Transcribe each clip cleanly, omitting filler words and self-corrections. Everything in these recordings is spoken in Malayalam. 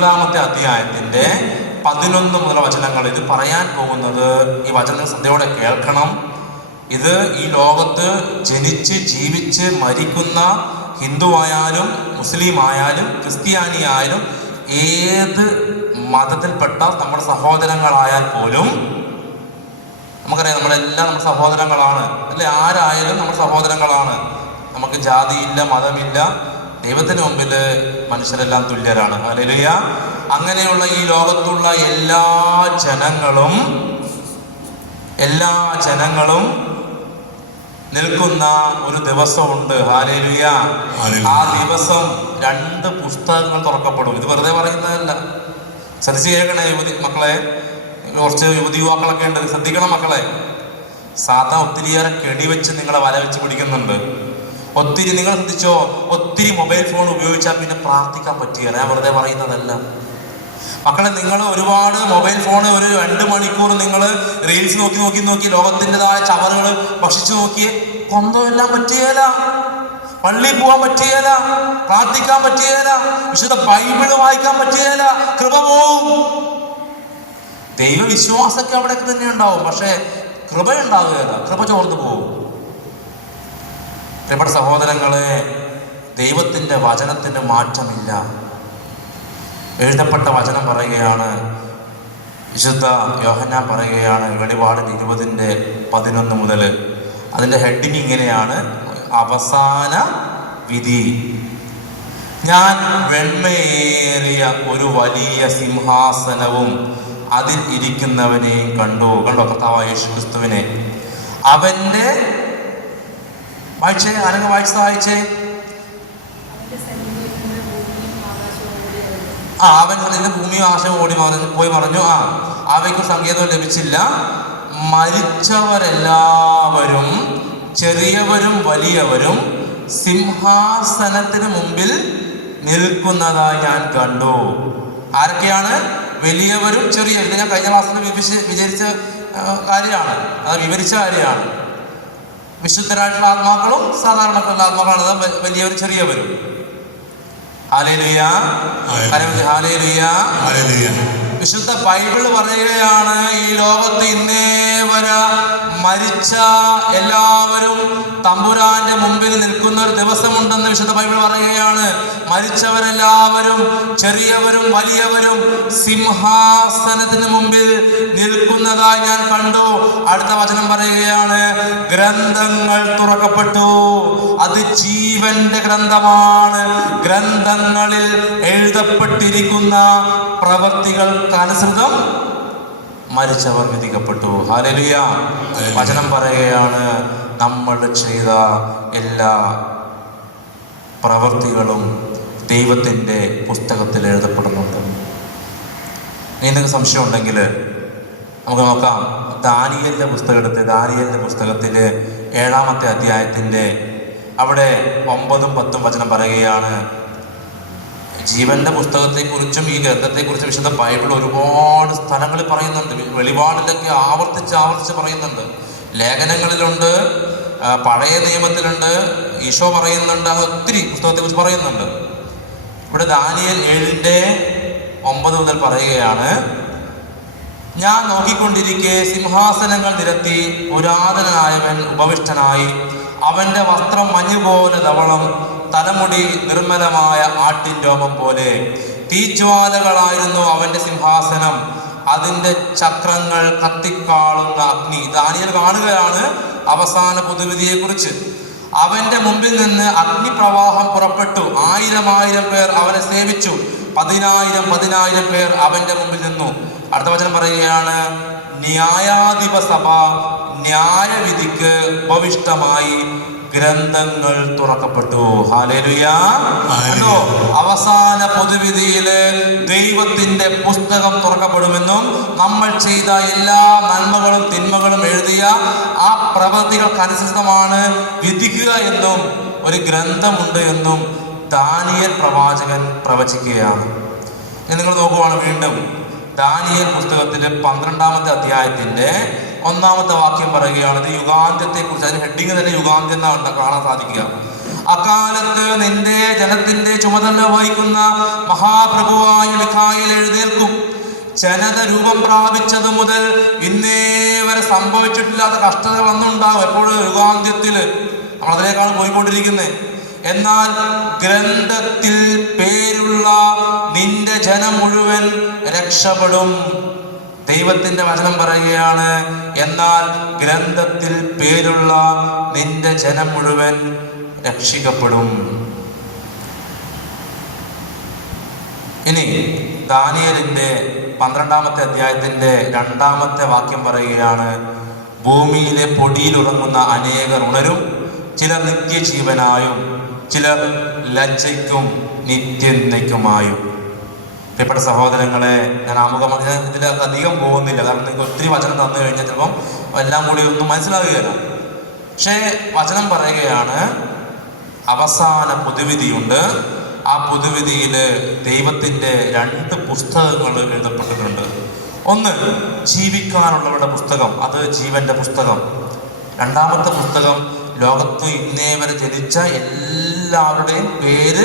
20-ാമത്തെ അധ്യായത്തിന്റെ 11 മുതൽ വചനങ്ങൾ. ഇത് പറയാൻ പോകുന്നത്, ഈ വചനം ശ്രദ്ധയോടെ കേൾക്കണം. ഇത് ഈ ലോകത്ത് ജനിച്ച് ജീവിച്ച് മരിക്കുന്ന ഹിന്ദുവായാലും മുസ്ലിം ആയാലും ക്രിസ്ത്യാനി ആയാലും ഏത് മതത്തിൽപ്പെട്ട നമ്മുടെ സഹോദരങ്ങളായാൽ പോലും, നമുക്കറിയാം നമ്മളെല്ലാം നമ്മുടെ സഹോദരങ്ങളാണ് അല്ലെ? ആരായാലും നമ്മുടെ സഹോദരങ്ങളാണ്. നമുക്ക് ജാതിയില്ല, മതമില്ല. ദൈവത്തിന് മുമ്പിൽ മനുഷ്യരെല്ലാം തുല്യരാണ്. ഹല്ലേലൂയ. അങ്ങനെയുള്ള ഈ ലോകത്തുള്ള എല്ലാ ജനങ്ങളും നിൽക്കുന്ന ഒരു ദിവസമുണ്ട്. ഹല്ലേലൂയ. ആ ദിവസം 2 പുസ്തകങ്ങൾ തുറക്കപ്പെടും. ഇത് വെറുതെ പറയുന്നതല്ല. ശ്രദ്ധിച്ച് കേൾക്കണേ മക്കളെ. കുറച്ച് യുവാക്കളൊക്കെ ഉണ്ട്, ശ്രദ്ധിക്കണം മക്കളെ. സാധാ ഒത്തിരിയേറെ കെടിവെച്ച് നിങ്ങളെ വല വെച്ച് പിടിക്കുന്നുണ്ട്. ഒത്തിരി നിങ്ങൾ ശ്രദ്ധിച്ചോ, ഒത്തിരി മൊബൈൽ ഫോൺ ഉപയോഗിച്ചാൽ പിന്നെ പ്രാർത്ഥിക്കാൻ പറ്റുകയില്ല. ഞാൻ വെറുതെ പറയുന്നതല്ല മക്കളെ. നിങ്ങൾ ഒരുപാട് മൊബൈൽ ഫോൺ ഒരു 2 മണിക്കൂർ നിങ്ങൾ റീൽസ് നോക്കി ലോകത്തിൻ്റെതായ ചവറുകൾ ഭക്ഷിച്ചു നോക്കിയേ, കൊന്തമെല്ലാം പറ്റുകയില്ല. പള്ളിയിൽ പോകാൻ പറ്റുകയില്ല, പ്രാർത്ഥിക്കാൻ പറ്റുകയില്ല, വിശുദ്ധ ബൈബിള് വായിക്കാൻ പറ്റുകയില്ല. കൃപ പോവും. ദൈവവിശ്വാസമൊക്കെ അവിടെയൊക്കെ തന്നെ ഉണ്ടാവും, പക്ഷെ കൃപ ഉണ്ടാവുകയില്ല. കൃപ ചോർന്നു പോകും. പ്രിയപ്പെട്ട സഹോദരങ്ങളെ, ദൈവത്തിൻ്റെ വചനത്തിന് മാറ്റമില്ല. എഴുതപ്പെട്ട വചനം പറയുകയാണ്, വിശുദ്ധ യോഹന്നാൻ പറയുകയാണ്, വെളിപാട് 20:11 മുതൽ. അതിൻ്റെ ഹെഡിങ് ഇങ്ങനെയാണ്: അവസാന വിധി. ഞാൻ വെണ്മയേറിയ ഒരു വലിയ സിംഹാസനവും അതിൽ ഇരിക്കുന്നവനെയും കണ്ടു. കർത്താവായ യേശു ക്രിസ്തുവിനെ. അവൻ്റെ വായിച്ചേ, ആരെങ്കിലും വായിച്ചേ. അവൻ നിന്ന് ഭൂമിയും ആശയം പോയി മറഞ്ഞു. അവയ്ക്ക് സങ്കേതവും ലഭിച്ചില്ല. മരിച്ചവരെല്ലാവരും, ചെറിയവരും വലിയവരും, സിംഹാസനത്തിന് മുമ്പിൽ നിൽക്കുന്നതായി ഞാൻ കണ്ടു. ആരൊക്കെയാണ്? വലിയവരും ചെറിയവരും. ഞാൻ കഴിഞ്ഞ ക്ലാസ്സിൽ വിവരിച്ച കാര്യമാണ്, അത് വിവരിച്ച കാര്യമാണ്. വിശുദ്ധരായിട്ടുള്ള ആത്മാക്കളും സാധാരണക്കുള്ള ആത്മാക്കളാണ് വലിയവരും ചെറിയവരും. Hallelujah, hallelujah, hallelujah. വിശുദ്ധ ബൈബിൾ പറയുകയാണ്, ഈ ലോകത്ത് ഇന്നേ വരെ മരിച്ച എല്ലാവരും തമ്പുരാന്റെ മുമ്പിൽ നിൽക്കുന്ന ഒരു ദിവസമുണ്ടെന്ന് വിശുദ്ധ ബൈബിൾ പറയുകയാണ്. മരിച്ചവരെല്ലാവരും, ചെറിയവരും വലിയവരും, സിംഹാസനത്തിന് മുമ്പിൽ നിൽക്കുന്നതായി ഞാൻ കണ്ടു. അടുത്ത വചനം പറയുകയാണ്, ഗ്രന്ഥങ്ങൾ തുറക്കപ്പെട്ടു. അത് ജീവന്റെ ഗ്രന്ഥമാണ്. ഗ്രന്ഥങ്ങളിൽ എഴുതപ്പെട്ടിരിക്കുന്ന പ്രവൃത്തികൾക്കനുസൃതം മരിച്ചവർ വിധിക്കപ്പെട്ടു. ഹല്ലേലൂയ. വചനം പറയുകയാണ്, നമ്മൾ ചെയ്ത എല്ലാ പ്രവൃത്തികളും ദൈവത്തിൻ്റെ പുസ്തകത്തിൽ എഴുതപ്പെടുന്നുണ്ട്. എന്തെങ്കിലും സംശയം ഉണ്ടെങ്കിൽ നമുക്ക് നോക്കാം. ദാനിയേലിന്റെ പുസ്തകം എടുത്ത്, ദാനിയേലിന്റെ പുസ്തകത്തിൽ 7-ാമത്തെ അധ്യായത്തിന്റെ അവിടെ 9-ഉം 10-ഉം വചനം പറയുകയാണ്. ജീവന്റെ പുസ്തകത്തെക്കുറിച്ചും ഈ ഗ്രന്ഥത്തെക്കുറിച്ചും വിശുദ്ധ ബൈബിൾ ഒരുപാട് സ്ഥലങ്ങളിൽ പറയുന്നുണ്ട്. വെളിപാടിലൊക്കെ ആവർത്തിച്ച് പറയുന്നുണ്ട്. ലേഖനങ്ങളിലുണ്ട്, പഴയ നിയമത്തിലുണ്ട്, ഈശോ പറയുന്നുണ്ട്. അത് ഒത്തിരി പുസ്തകത്തെക്കുറിച്ച് പറയുന്നുണ്ട്. ഇവിടെ ദാനിയേൽ 7:9 മുതൽ പറയുകയാണ്, ഞാൻ നോക്കിക്കൊണ്ടിരിക്കെ സിംഹാസനങ്ങൾ നിരത്തി പുരാതനായവൻ ഉപവിഷ്ടനായി. അവന്റെ വസ്ത്രം മഞ്ഞുപോലെ ധവളം, തലമുടി നിർമ്മലമായ ആട്ടിൻ രോമം പോലെ. തീജ്വാലകളായിരുന്നു അവന്റെ സിംഹാസനം, അതിന്റെ ചക്രങ്ങൾ കത്തിക്കാളുന്ന അഗ്നി. ദാനിയേൽ കാണുകയാണ് അവസാന പൊതുവിധിയെ കുറിച്ച്. അവന്റെ മുമ്പിൽ നിന്ന് അഗ്നിപ്രവാഹം പുറപ്പെട്ടു. 1000 പേർ അവനെ സേവിച്ചു. 10,000 പേർ അവന്റെ മുമ്പിൽ നിന്നു. അടുത്ത വചനം പറയുകയാണ്, ന്യായാധിപ സഭ ന്യായവിധിക്ക് ഉപവിഷ്ടമായി ഗ്രന്ഥങ്ങൾ തുറക്കപ്പെട്ടു. ഹല്ലേലൂയ. അവസാന പൊതുവിധിയില് ദൈവത്തിന്റെ പുസ്തകം തുറക്കപ്പെടുമെന്നും നമ്മൾ ചെയ്ത എല്ലാ നന്മകളും തിന്മകളും എഴുതിയ ആ പ്രവൃത്തികൾക്കനുസൃതമാണ് വിധിക്കുക എന്നും ഒരു ഗ്രന്ഥമുണ്ട് എന്നും ദാനിയേൽ പ്രവാചകൻ പ്രവചിക്കുകയാണ്. നിങ്ങൾ നോക്കുവാണ് വീണ്ടും ദാനിയേൽ പുസ്തകത്തിലെ 12-ാമത്തെ അധ്യായത്തിന്റെ 1-ാമത്തെ വാക്യം പറയുകയാണ്. ഇത് യുഗാന്ത്യത്തെ കുറിച്ച്. അതിന് ഹെഡിങ് തന്നെ യുഗാന്ത്യം എന്നാണ് കാണാൻ സാധിക്കുക. അക്കാലത്ത് നിന്റെ ജനത്തിന്റെ ചുമതല വഹിക്കുന്ന മഹാപ്രഭുവായ മിഖായേൽ എഴുന്നേൽക്കും. ജനത രൂപം പ്രാപിച്ചത് മുതൽ ഇന്നേ വരെ സംഭവിച്ചിട്ടില്ലാത്ത കഷ്ടതകൾ അന്നുണ്ടാവും. എപ്പോഴും യുഗാന്ത്യത്തില് നമ്മളതിലേക്കാണ് പോയിക്കൊണ്ടിരിക്കുന്നത്. എന്നാൽ ഗ്രന്ഥത്തിൽ പേരുള്ള നിന്റെ ജനം മുഴുവൻ രക്ഷപ്പെടും. ദൈവത്തിന്റെ വചനം പറയുകയാണ്, എന്നാൽ ഗ്രന്ഥത്തിൽ പേരുള്ള നിന്റെ ജനം മുഴുവൻ രക്ഷിക്കപ്പെടും. ഇനി ദാനിയേലിന്റെ 12-ാമത്തെ അധ്യായത്തിന്റെ 2-ാമത്തെ വാക്യം പറയുകയാണ്, ഭൂമിയിലെ പൊടിയിൽ ഉറങ്ങുന്ന അനേകർ ഉണരും, ചിലർ നിത്യജീവനായും ചിലർ ലജ്ജയ്ക്കും നിത്യനിന്ദയ്ക്കുമായും. പ്രിയപ്പെട്ട സഹോദരങ്ങളെ, ഞാൻ ആമുഖമായി ഇതിൽ അധികം പോകുന്നില്ല, കാരണം നിങ്ങൾക്ക് ഒത്തിരി വചനം തന്നു കഴിഞ്ഞാൽ ചിലപ്പം എല്ലാം കൂടി ഒന്നും മനസ്സിലാവുകയില്ല. പക്ഷേ വചനം പറയുകയാണ്, അവസാന പൊതുവിധിയുണ്ട്. ആ പൊതുവിധിയില് ദൈവത്തിന്റെ 2 പുസ്തകങ്ങൾ എഴുതപ്പെട്ടിട്ടുണ്ട്. ഒന്ന് ജീവിക്കാനുള്ളവരുടെ പുസ്തകം, അത് ജീവന്റെ പുസ്തകം. 2-ാമത്തെ പുസ്തകം ലോകത്ത് ഇന്നേ വരെ ജനിച്ച എല്ലാവരുടെയും പേര്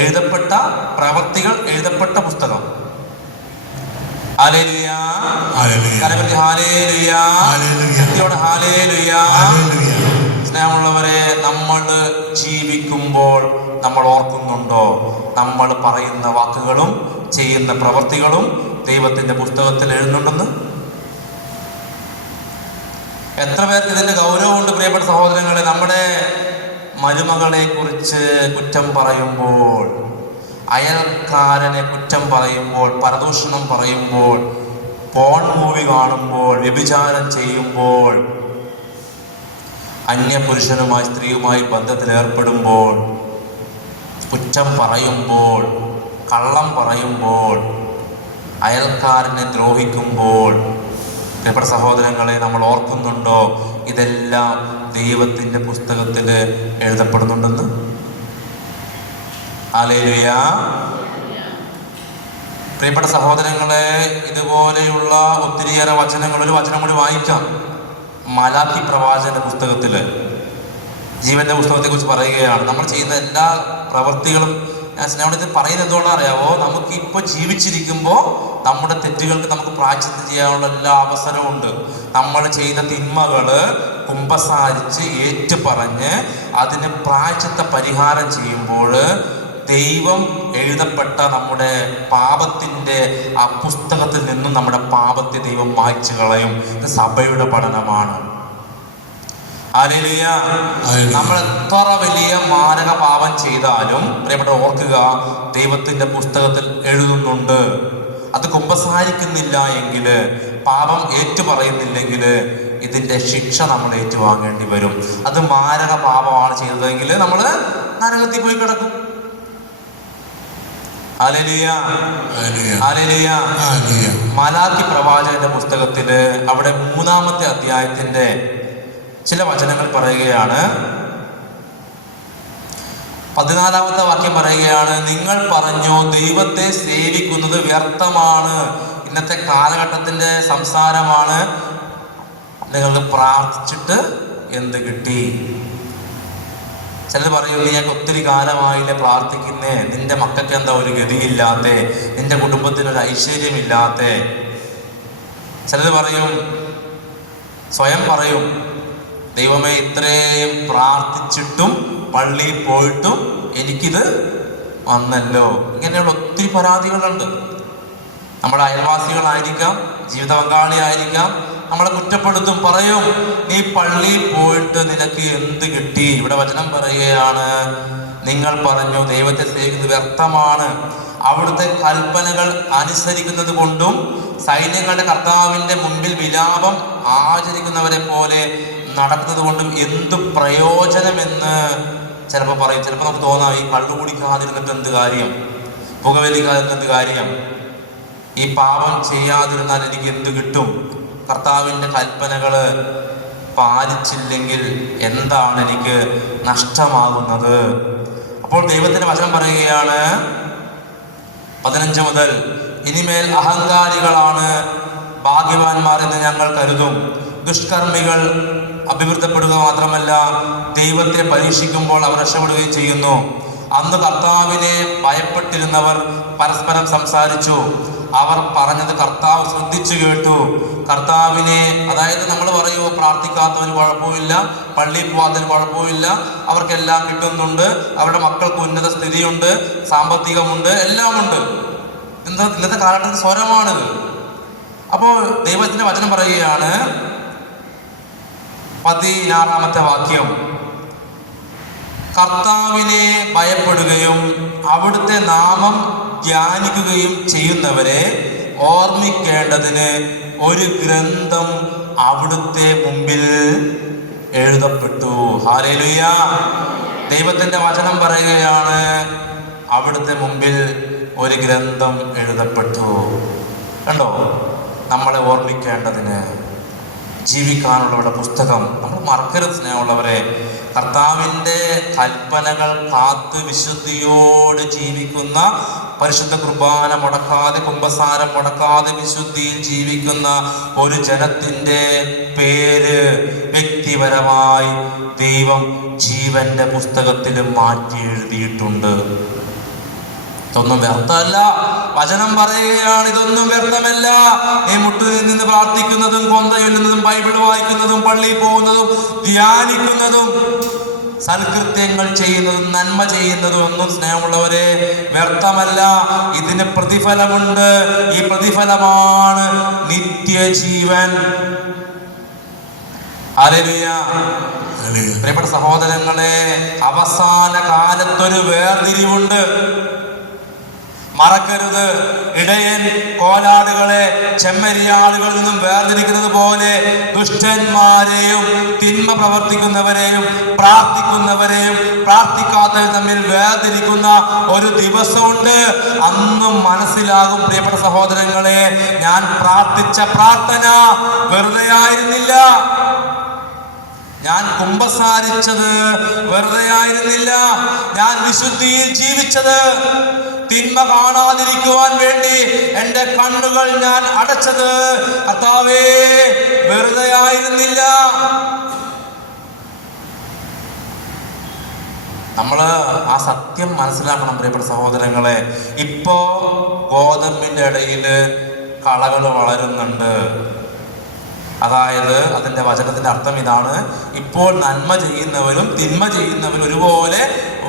എഴുതപ്പെട്ട, പ്രവർത്തികൾ എഴുതപ്പെട്ട പുസ്തകം. Hallelujah, hallelujah, hallelujah. സ്നേഹമുള്ളവരെ, നമ്മൾ ജീവിക്കുമ്പോൾ നമ്മൾ ഓർക്കുന്നുണ്ടോ നമ്മൾ പറയുന്ന വാക്കുകളും ചെയ്യുന്ന പ്രവൃത്തികളും ദൈവത്തിന്റെ പുസ്തകത്തിൽ എഴുതുന്നുണ്ടെന്ന്? എത്ര പേർക്ക് ഇതിന്റെ ഗൗരവമുണ്ട്? പ്രിയപ്പെട്ട സഹോദരങ്ങളെ, നമ്മുടെ മരുമകളെ കുറിച്ച് കുറ്റം പറയുമ്പോൾ, അയൽക്കാരനെ കുറ്റം പറയുമ്പോൾ, പരദൂഷണം പറയുമ്പോൾ, പോൺ മൂവി കാണുമ്പോൾ, വ്യഭിചാരം ചെയ്യുമ്പോൾ, അന്യപുരുഷനുമായി സ്ത്രീയുമായി ബന്ധത്തിൽ ഏർപ്പെടുമ്പോൾ, കുറ്റം പറയുമ്പോൾ, കള്ളം പറയുമ്പോൾ, അയൽക്കാരനെ ദ്രോഹിക്കുമ്പോൾ, പ്രിയപ്പെട്ട സഹോദരങ്ങളെ, നമ്മൾ ഓർക്കുന്നുണ്ടോ ഇതെല്ലാം ദൈവത്തിന്റെ പുസ്തകത്തിൽ എഴുതപ്പെടുന്നുണ്ടെന്ന്? ഹല്ലേലൂയ. പ്രിയപ്പെട്ട സഹോദരങ്ങളെ, ഇതുപോലെയുള്ള ഒത്തിരിയേറെ വചനങ്ങൾ, ഒരു വചനം കൂടി വായിക്കാം. മലാക്കി പ്രവാചകന്റെ പുസ്തകത്തില്, ജീവന്റെ പുസ്തകത്തെ കുറിച്ച് പറയുകയാണ്. നമ്മൾ ചെയ്യുന്ന എല്ലാ പ്രവൃത്തികളും, ഞാൻ സ്നേഹത്തിൽ പറയുന്നത് എന്തുകൊണ്ടാണ് അറിയാവോ? നമുക്ക് ഇപ്പോൾ ജീവിച്ചിരിക്കുമ്പോൾ നമ്മുടെ തെറ്റുകൾക്ക് നമുക്ക് പ്രായശ്ചിത്തം ചെയ്യാനുള്ള എല്ലാ അവസരവും ഉണ്ട്. നമ്മൾ ചെയ്ത തിന്മകള് കുമ്പസാരിച്ച് ഏറ്റുപറഞ്ഞ് അതിന് പ്രായശ്ചിത്ത പരിഹാരം ചെയ്യുമ്പോൾ ദൈവം എഴുതപ്പെട്ട നമ്മുടെ പാപത്തിന്റെ ആ പുസ്തകത്തിൽ നിന്നും നമ്മുടെ പാപത്തെ ദൈവം മായ്ച്ചു കളയും. ഇത് സഭയുടെ പഠനമാണ്. ഹല്ലേലൂയ. നമ്മൾ എത്ര വലിയ മാരക പാപം ചെയ്താലും പ്രിയപ്പെട്ട ഓർക്കുക, ദൈവത്തിന്റെ പുസ്തകത്തിൽ എഴുതുന്നുണ്ട്. അത് കുമ്പസാരിക്കുന്നില്ല എങ്കിൽ, പാപം ഏറ്റുപറയുന്നില്ലെങ്കിൽ ഇതിന്റെ ശിക്ഷ നമ്മൾ ഏറ്റുവാങ്ങേണ്ടി വരും. അത് മാരക പാപമാണ് ചെയ്തതെങ്കിൽ നമ്മൾ നരകത്തിൽ പോയി കിടക്കും. Hallelujah, hallelujah. മലാക്കി പ്രവാചകന്റെ പുസ്തകത്തില് അവിടെ 3-ാമത്തെ അധ്യായത്തിന്റെ ചില വചനങ്ങൾ പറയുകയാണ്. 14-ാമത്തെ വാക്യം പറയുകയാണ്, നിങ്ങൾ പറഞ്ഞോ ദൈവത്തെ സേവിക്കുന്നത് വ്യർത്ഥമാണ്. ഇന്നത്തെ കാലഘട്ടത്തിന്റെ സംസാരമാണ്. നിങ്ങൾ പ്രാർത്ഥിച്ചിട്ട് എന്ത് കിട്ടി? ചിലർ പറയും, നീയൊക്കെ ഒത്തിരി കാലമായില്ലേ പ്രാർത്ഥിക്കുന്നേ, നിന്റെ മക്കൾക്ക് എന്താ ഒരു ഗതിയില്ലാത്ത, നിന്റെ കുടുംബത്തിനൊരു ഐശ്വര്യമില്ലാത്ത. ചിലർ പറയും, സ്വയം പറയും, ദൈവമേ ഇത്രയും പ്രാർത്ഥിച്ചിട്ടും പള്ളിയിൽ പോയിട്ടും എനിക്കിത് വന്നല്ലോ. ഇങ്ങനെയുള്ള ഒത്തിരി പരാതികളുണ്ട്. നമ്മുടെ അയൽവാസികളായിരിക്കാം, ജീവിത പങ്കാളിയായിരിക്കാം, നമ്മളെ കുറ്റപ്പെടുത്തും, പറയും നീ പള്ളിയിൽ പോയിട്ട് നിനക്ക് എന്ത് കിട്ടി? ഇവിടെ വചനം പറയുകയാണ്, നിങ്ങൾ പറഞ്ഞു ദൈവത്തെ സേവിക്കുന്നത് വ്യർത്ഥമാണ്. അവിടുത്തെ കൽപ്പനകൾ അനുസരിക്കുന്നത് കൊണ്ടും സൈന്യങ്ങളുടെ കർത്താവിന്റെ മുൻപിൽ വിലാപം ആചരിക്കുന്നവരെ പോലെ നടക്കുന്നത് കൊണ്ടും എന്ത് പ്രയോജനമെന്ന് ചിലപ്പോൾ പറയും. ചിലപ്പോൾ നമുക്ക് തോന്നാം, ഈ കള്ളു കുടിക്കാതിരുന്നിട്ട് എന്ത് കാര്യം, പുകവലിക്കാതിരുന്നിട്ട് എന്ത് കാര്യം, ഈ പാപം ചെയ്യാതിരുന്നാൽ എനിക്ക് എന്ത് കിട്ടും, കർത്താവിൻ്റെ കൽപ്പനകള് പാലിച്ചില്ലെങ്കിൽ എന്താണ് എനിക്ക് നഷ്ടമാകുന്നത്? അപ്പോൾ ദൈവത്തിന്റെ വചനം പറയുകയാണ് 15 മുതൽ, ഇനിമേൽ അഹങ്കാരികളാണ് ഭാഗ്യവാന്മാർ എന്ന് ഞങ്ങൾ കരുതും, ദുഷ്കർമ്മികൾ അഭിവൃദ്ധിപ്പെടുക മാത്രമല്ല ദൈവത്തെ പരീക്ഷിക്കുമ്പോൾ അവർ രക്ഷപ്പെടുകയും ചെയ്യുന്നു. അന്ന് കർത്താവിനെ ഭയപ്പെട്ടിരുന്നവർ പരസ്പരം സംസാരിച്ചു. അവർ പറഞ്ഞത് കർത്താവ് ശ്രദ്ധിച്ചു കേട്ടു. കർത്താവിനെ, അതായത് നമ്മൾ പറയുമോ പ്രാർത്ഥിക്കാത്തവന് കുഴപ്പമില്ല, പള്ളിയിൽ പോകാത്തതിന് കുഴപ്പമില്ല, അവർക്കെല്ലാം കിട്ടുന്നുണ്ട്, അവരുടെ മക്കൾക്ക് ഉന്നത സ്ഥിതിയുണ്ട്, സാമ്പത്തികമുണ്ട്, എല്ലാം ഉണ്ട്. ഇന്നത്തെ കാലഘട്ടത്തിൽ സ്വരമാണിത്. അപ്പോൾ ദൈവത്തിന്റെ വചനം പറയുകയാണ്, 16-ാമത്തെ വാക്യം, കർത്താവിനെ ഭയപ്പെടുകയും അവിടുത്തെ നാമം ധ്യാനിക്കുകയും ചെയ്യുന്നവരെ ഓർമ്മിക്കേണ്ടതിന് ഒരു ഗ്രന്ഥം അവിടുത്തെ മുമ്പിൽ എഴുതപ്പെട്ടു. ഹല്ലേലൂയ. ദൈവത്തിന്റെ വചനം പറയുകയാണ്, അവിടുത്തെ മുമ്പിൽ ഒരു ഗ്രന്ഥം എഴുതപ്പെട്ടു. കണ്ടോ, നമ്മളെ ഓർമ്മിക്കേണ്ടതിന് ജീവിക്കാനുള്ളവരുടെ പുസ്തകം. നമ്മൾ മറക്കരുത് സ്നേഹമുള്ളവരെ. കർത്താവിൻ്റെ കൽപ്പനകൾ കാത്ത് വിശുദ്ധിയോട് ജീവിക്കുന്ന, പരിശുദ്ധ കുർബാന മുടക്കാതെ, കുമ്പസാരം മുടക്കാതെ വിശുദ്ധിയിൽ ജീവിക്കുന്ന ഒരു ജനത്തിൻ്റെ പേര് വ്യക്തിപരമായി ദൈവം ജീവന്റെ പുസ്തകത്തിൽ മാറ്റി എഴുതിയിട്ടുണ്ട്. ഇതൊന്നും വ്യർത്ഥമല്ല. വചനം പറയുകയാണ്, ഇതൊന്നും വ്യർത്ഥമല്ല. നീ മുട്ടിൽ നിന്ന് പ്രാർത്ഥിക്കുന്നതും, കൊന്ത ചൊല്ലുന്നതും, ബൈബിൾ വായിക്കുന്നതും, പള്ളിയിൽ പോകുന്നതും, ധ്യാനിക്കുന്നതും, സൽകൃത്യങ്ങൾ ചെയ്യുന്നതും, നന്മ ചെയ്യുന്നതും ഒന്നും സ്നേഹമുള്ളവരെ വ്യർത്ഥമല്ല. ഇതിന് പ്രതിഫലമുണ്ട്. ഈ പ്രതിഫലമാണ് നിത്യജീവൻ. ഹല്ലേലൂയ. പ്രിയപ്പെട്ട സഹോദരങ്ങളെ, അവസാന കാലത്തൊരു വേർതിരിവുണ്ട്. മറക്കരുത്. ഇടയൻ കോലാടുകളെ ചെമ്മരിയാടുകളിൽ നിന്നും വേർതിരിക്കുന്നത് പോലെ ദുഷ്ടന്മാരെയും തിന്മ പ്രവർത്തിക്കുന്നവരെയും പ്രാർത്ഥിക്കുന്നവരെയും പ്രാർത്ഥിക്കാത്തവരും തമ്മിൽ വേർതിരിക്കുന്ന ഒരു ദിവസമുണ്ട്. അന്നും മനസ്സിലാകും പ്രിയപ്പെട്ട സഹോദരങ്ങളെ, ഞാൻ പ്രാർത്ഥിച്ച പ്രാർത്ഥന വെറുതെ ആയിരുന്നില്ല, ഞാൻ കുമ്പസാരിച്ചത് വെറുതെ ആയിരുന്നില്ല, ഞാൻ വിശുദ്ധിയിൽ ജീവിച്ചത്, തിന്മ കാണാതിരിക്കുവാൻ വേണ്ടി എൻ്റെ കണ്ണുകൾ ഞാൻ അടച്ചത് കർത്താവേ വെറുതെ ആയിരുന്നില്ല. നമ്മൾ ആ സത്യം മനസ്സിലാക്കണം പ്രിയപ്പെട്ട സഹോദരങ്ങളെ. ഇപ്പോ ഗോതമ്പിന്റെ ഇടയിൽ കളകൾ വളരുന്നുണ്ട്. അതായത് അതിന്റെ വചനത്തിന്റെ അർത്ഥം ഇതാണ്, ഇപ്പോൾ നന്മ ചെയ്യുന്നവരും തിന്മ ചെയ്യുന്നവരും ഒരുപോലെ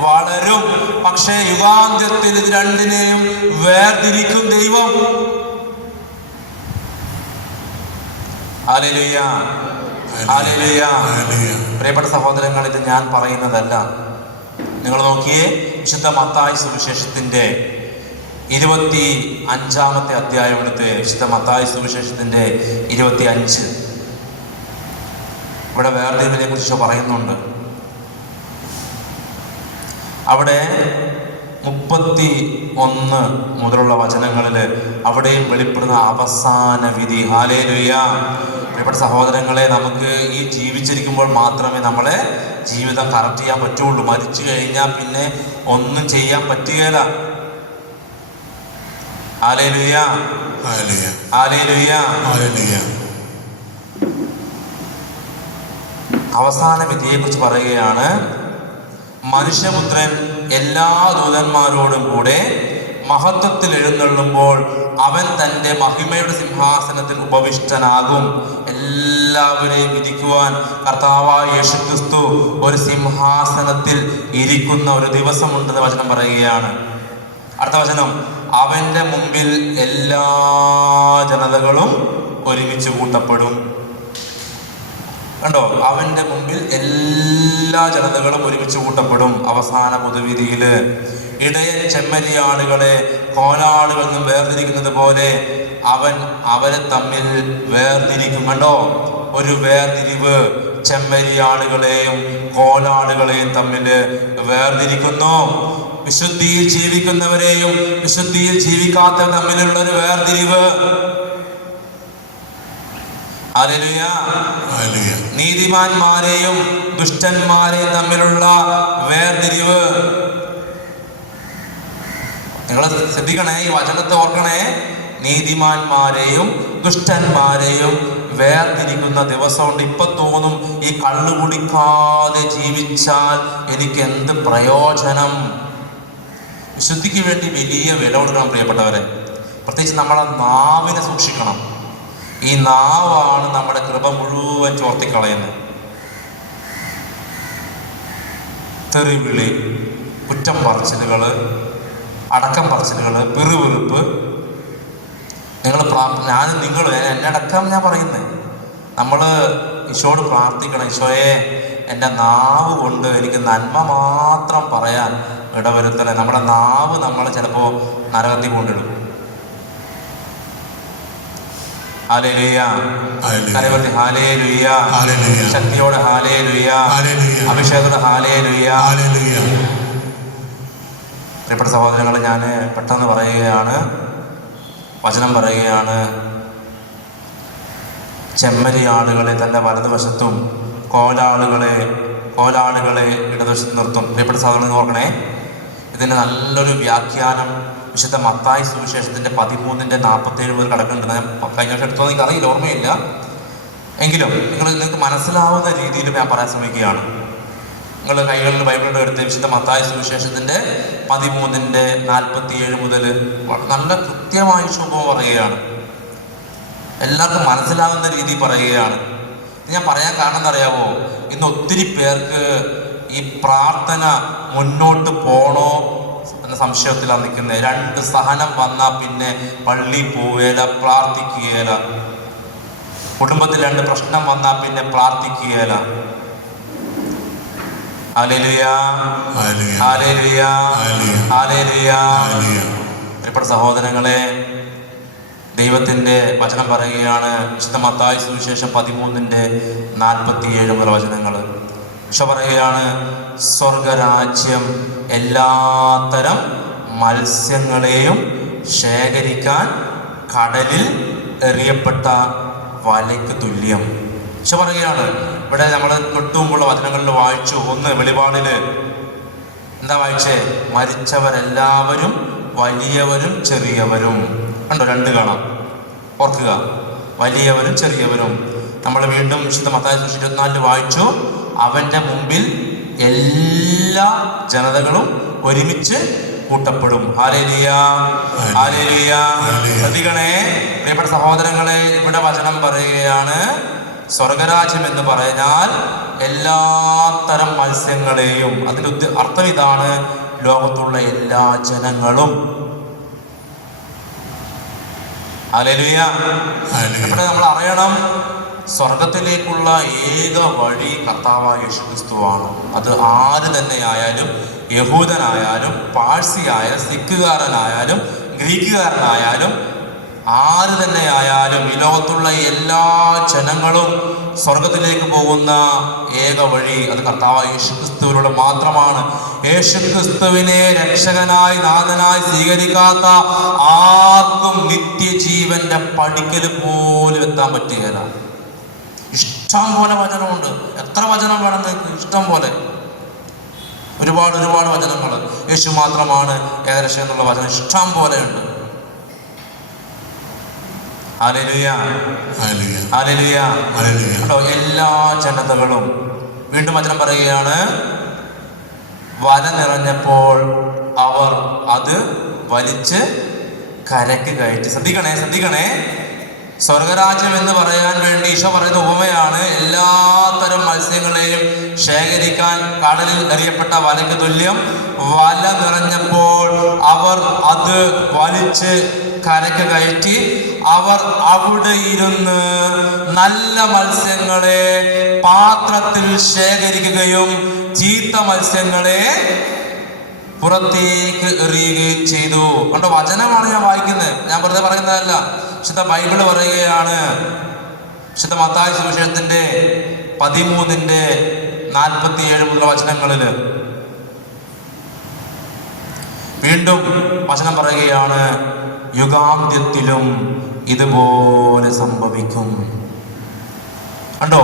വളരും. പക്ഷേ യുഗാന്ത്യത്തിൽ ഇത് രണ്ടിനെയും വേർതിരിക്കും ദൈവം. Hallelujah, hallelujah. പ്രിയപ്പെട്ട സഹോദരങ്ങൾ, ഇത് ഞാൻ പറയുന്നതല്ല. നിങ്ങൾ നോക്കിയേ, വിശുദ്ധ മത്തായി സുവിശേഷത്തിന്റെ 25-ാമത്തെ അധ്യായം എടുത്ത്, വിശുദ്ധ മത്തായി സുവിശേഷത്തിന്റെ 25. ഇവിടെ വേർതിരിവിനെ കുറിച്ച് പറയുന്നുണ്ട്. അവിടെ 31 മുതലുള്ള വചനങ്ങളിൽ അവിടെയും വെളിപ്പെടുന്ന അവസാന വിധി. ഹല്ലേലൂയ. പ്രിയപ്പെട്ട സഹോദരങ്ങളെ, നമുക്ക് ഈ ജീവിച്ചിരിക്കുമ്പോൾ മാത്രമേ നമ്മളെ ജീവിതം കറക്റ്റ് ചെയ്യാൻ പറ്റുള്ളൂ. മരിച്ചു കഴിഞ്ഞാൽ പിന്നെ ഒന്നും ചെയ്യാൻ പറ്റുകയില്ല. Hallelujah, hallelujah, hallelujah. അവസാന വിധിയെക്കുറിച്ച് പറയുകയാണ്, മനുഷ്യപുത്രൻ എല്ലാ ദൂതന്മാരോടും കൂടെ മഹത്വത്തിൽ എഴുന്നള്ളുമ്പോൾ അവൻ തൻ്റെ മഹിമയുടെ സിംഹാസനത്തിൽ ഉപവിഷ്ടനാകും. എല്ലാവരെയും വിധിക്കുവാൻ കർത്താവായ യേശുക്രിസ്തു ഒരു സിംഹാസനത്തിൽ ഇരിക്കുന്ന ഒരു ദിവസമുണ്ടെന്ന് വചനം പറയുകയാണ്. അടുത്ത വചനം, അവന്റെ മുമ്പിൽ എല്ലാ ജനതകളും ഒരുമിച്ച് കൂട്ടപ്പെടും. കണ്ടോ, അവന്റെ മുമ്പിൽ എല്ലാ ജനതകളും ഒരുമിച്ച് കൂട്ടപ്പെടും അവസാന പൊതുവിധിയില്. ഇടയൻ ചെമ്മരിയാടുകളെ കോലാടുകളിൽ നിന്നും വേർതിരിക്കുന്നത് പോലെ അവൻ അവരെ തമ്മിൽ വേർതിരിക്കും. കണ്ടോ, ഒരു വേർതിരിവ്. ചെമ്മരിയാടുകളെയും കോലാടുകളെയും തമ്മിൽ വേർതിരിക്കുന്നു. വിശുദ്ധിയിൽ ജീവിക്കുന്നവരെയും വിശുദ്ധിയിൽ ജീവിക്കാത്തവർ തമ്മിലുള്ള ഒരു വേർതിരിവ്. Hallelujah, hallelujah. നീതിമാന്മാരെയും ദുഷ്ടന്മാരെയും തമ്മിലുള്ള വേർതിരിവ്. നിങ്ങൾ ശ്രദ്ധിക്കണേ, ഈ വചനത്തെ ഓർക്കണേ. നീതിമാന്മാരെയും ദുഷ്ടന്മാരെയും വേർതിരിക്കുന്ന ദിവസമുണ്ട്. ഇപ്പൊ തോന്നും ഈ കള്ളു കുടിക്കാതെ ജീവിച്ചാൽ എനിക്ക് എന്ത് പ്രയോജനം. വിശുദ്ധിക്ക് വേണ്ടി വലിയ വില കൊടുക്കണം പ്രിയപ്പെട്ടവരെ. പ്രത്യേകിച്ച് നമ്മളെ നാവിനെ സൂക്ഷിക്കണം. ഈ നാവാണ് നമ്മുടെ കൃപ മുഴുവൻ ചോർത്തിക്കളയുന്നത്. തെറിവിളി, കുറ്റം പറച്ചിലുകൾ, അടക്കം പറച്ചിലുകൾ, പിറുപിറുപ്പ്. നിങ്ങൾ എന്നെ അടക്കം ഞാൻ പറയുന്നത്, നമ്മൾ ഈശോയോട് പ്രാർത്ഥിക്കണം. ഈശോയെ, എൻ്റെ നാവ് കൊണ്ട് എനിക്ക് നന്മ മാത്രം പറയാൻ ഇടവരുത്തണേ. നമ്മുടെ നാവ് നമ്മളെ ചിലപ്പോൾ നരകത്തിൽ കൊണ്ടിടും. ഹല്ലേലൂയ, കരവർത്തി ഹല്ലേലൂയ, ശക്തിയോടെ ഹല്ലേലൂയ, അഭിഷേകത്തോടെ ഹല്ലേലൂയ. പ്രിയപ്പെട്ട സഹോദരങ്ങളെ, ഞാൻ പെട്ടെന്ന് പറയുകയാണ്, വചനം പറയുകയാണ്. ചെമ്മരി ആളുകളെ തൻ്റെ വലതുവശത്തും കോലാളുകളെ ഇടതുവശത്ത് നിർത്തും. പ്രിയപ്പെട്ട സഹോദരങ്ങൾ നോക്കണേ, ഇതിൻ്റെ നല്ലൊരു വ്യാഖ്യാനം വിശുദ്ധ മത്തായി സുവിശേഷത്തിൻ്റെ 13:47 മുതൽ കിടക്കുന്നുണ്ട്. ഞാൻ കഴിഞ്ഞ വർഷം എടുത്തോ എനിക്ക് അറിയില്ല, ഓർമ്മയില്ല. എങ്കിലും നിങ്ങൾക്ക് മനസ്സിലാവുന്ന രീതിയിൽ ഞാൻ പറയാൻ ശ്രമിക്കുകയാണ്. നിങ്ങൾ കൈകളിൽ ബൈബിളിൻ്റെ എടുത്ത് വിശുദ്ധ മത്തായി സുവിശേഷത്തിൻ്റെ 13:47 മുതൽ നല്ല കൃത്യമായ ശുഭം പറയുകയാണ്. എല്ലാവർക്കും മനസ്സിലാവുന്ന രീതി പറയുകയാണ്. ഞാൻ പറയാൻ കാരണം എന്നറിയാവോ, ഇന്ന് ഒത്തിരി പേർക്ക് ഈ പ്രാർത്ഥന മുന്നോട്ട് പോണോ എന്ന സംശയത്തിലാണ് നിൽക്കുന്നത്. 2 സഹനം വന്നാൽ പിന്നെ പള്ളി പോവുകയില്ല, പ്രാർത്ഥിക്കുകയില്ല. കുടുംബത്തിൽ 2 പ്രശ്നം വന്നാൽ പിന്നെ പ്രാർത്ഥിക്കുകയില്ല. Hallelujah, hallelujah, hallelujah. പ്രിയപ്പെട്ട സഹോദരങ്ങളെ, ദൈവത്തിൻ്റെ വചനം പറയുകയാണ്. വിശുദ്ധ മത്തായി സുവിശേഷം 13:47 മുതൽ വചനങ്ങൾ. ഈശോ പറയുകയാണ്, സ്വർഗരാജ്യം എല്ലാത്തരം മത്സ്യങ്ങളെയും ശേഖരിക്കാൻ കടലിൽ എറിയപ്പെട്ട വലയ്ക്ക് തുല്യം. ഈശോ പറയുകയാണ്. ഇവിടെ നമ്മൾ തൊട്ടുമുമ്പുള്ള വചനങ്ങളിൽ വായിച്ചു. ഒന്ന് വെളിപാടില് എന്താ വായിച്ചേ? മരിച്ചവരെല്ലാവരും വലിയവരും ചെറിയവരും. കണ്ടോ? 2 കാണാം, ഓർക്കുക, വലിയവരും ചെറിയവരും. നമ്മൾ വീണ്ടും വിശുദ്ധ മത്തായി 24 വായിച്ചു. അവന്റെ മുമ്പിൽ എല്ലാ ജനതകളും ഒരുമിച്ച് കൂട്ടപ്പെടും. Hallelujah, hallelujah. ശ്രദ്ധിക്കണേ പ്രിയപ്പെട്ട സഹോദരങ്ങളെ, ഇവിടെ വചനം പറയുകയാണ്, സ്വർഗരാജ്യം എന്ന് പറഞ്ഞാൽ എല്ലാത്തരം മത്സ്യങ്ങളെയും, അതിൻ്റെ അർത്ഥം ഇതാണ്, ലോകത്തുള്ള എല്ലാ ജനങ്ങളും. ഹല്ലേലൂയ. ഇവിടെ നമ്മൾ അറിയണം, സ്വർഗത്തിലേക്കുള്ള ഏക വഴി കർത്താവായ യേശുക്രിസ്തുവാണ്. അത് ആര് തന്നെ ആയാലും, യഹൂദനായാലും, പാഴ്സിയായാലും, സിഖുകാരനായാലും, ഗ്രീക്കുകാരനായാലും, ആര് തന്നെ ആയാലും, ഈ ലോകത്തുള്ള എല്ലാ ജനങ്ങളും സ്വർഗത്തിലേക്ക് പോകുന്ന ഏക വഴി അത് കർത്താവായ യേശുക്രിസ്തുവിലൂടെ മാത്രമാണ്. യേശുക്രിസ്തുവിനെ രക്ഷകനായി, നാഥനായി സ്വീകരിക്കാത്ത ആർക്കും നിത്യജീവന്റെ പടിക്കൽ പോലും എത്താൻ പറ്റുകയില്ല. ഇഷ്ടം പോലെ വചനമുണ്ട്. എത്ര വചനം വേണം നിങ്ങൾക്ക്? ഇഷ്ടം പോലെ, ഒരുപാട് വചനങ്ങൾ. യേശു മാത്രമാണ് ഏകരക്ഷ എന്നുള്ള വചനം ഇഷ്ടം പോലെ ഉണ്ട്. Hallelujah, hallelujah. എല്ലാ ജനതകളും. വീണ്ടും വചനം പറയുകയാണ്, വല നിറഞ്ഞപ്പോൾ അവർ അത് വലിച്ച് കരയ്ക്ക് കയറ്റി. ശ്രദ്ധിക്കണേ. സ്വർഗരാജ്യം എന്ന് പറയാൻ വേണ്ടി ഈശോ പറയുന്ന ഉപമയാണ്, എല്ലാത്തരം മത്സ്യങ്ങളെയും ശേഖരിക്കാൻ കടലിൽ എറിയപ്പെട്ട വലയ്ക്ക് തുല്യം. വല നിറഞ്ഞപ്പോൾ അവർ അത് വലിച്ച് കരയ്ക്ക് കയറ്റി. അവർ അവിടെ ഇരുന്ന് നല്ല മത്സ്യങ്ങളെ പാത്രത്തിൽ ശേഖരിക്കുകയും ചീത്ത മത്സ്യങ്ങളെ പുറത്തേക്ക് എറിയുകയും ചെയ്തു. കണ്ടോ? വചനമാണ് ഞാൻ വായിക്കുന്നത്, ഞാൻ വെറുതെ പറയുന്നതല്ല. വിശുദ്ധ ബൈബിള് പറയുകയാണ്. വിശുദ്ധ മത്തായി സുവിശേഷത്തിന്റെ 13:47 മുതലുള്ള വചനങ്ങളില് വീണ്ടും വചനം പറയുകയാണ്, യുഗാന്ത്യത്തിലും ഇതുപോലെ സംഭവിക്കും. കണ്ടോ?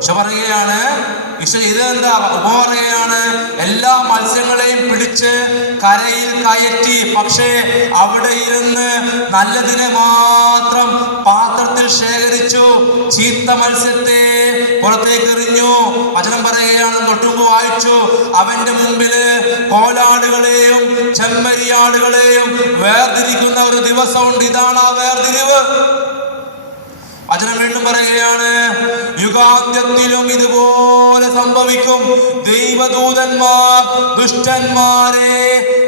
ഈശോ പറയുകയാണ്, ഈശോ ഇതെന്താ ഉപമ പറയുകയാണ്, എല്ലാ മത്സ്യങ്ങളെയും പിടിച്ച് കരയിൽ കയറ്റി, പക്ഷേ അവിടെ ഇരുന്ന് നല്ലതിനെ മാത്രം പാത്രത്തിൽ ശേഖരിച്ചു, ചീത്ത മത്സ്യത്തെ പുറത്തേക്ക് എറിഞ്ഞു. വചനം പറയുകയാണ്, തൊട്ടുമുമ്പ് വായിച്ചു, അവന്റെ മുമ്പില് കോലാടുകളെയും ചെമ്മരിയാടുകളെയും വേർതിരിക്കുന്ന ഒരു ദിവസമുണ്ട്. ഇതാണ് ആ വേർതിരിവ്. വചനം വീണ്ടും പറയുകയാണ്, യുഗാന്ത്യത്തിലും ഇതുപോലെ സംഭവിക്കും. ദൈവദൂതന്മാർ ദുഷ്ടന്മാരെ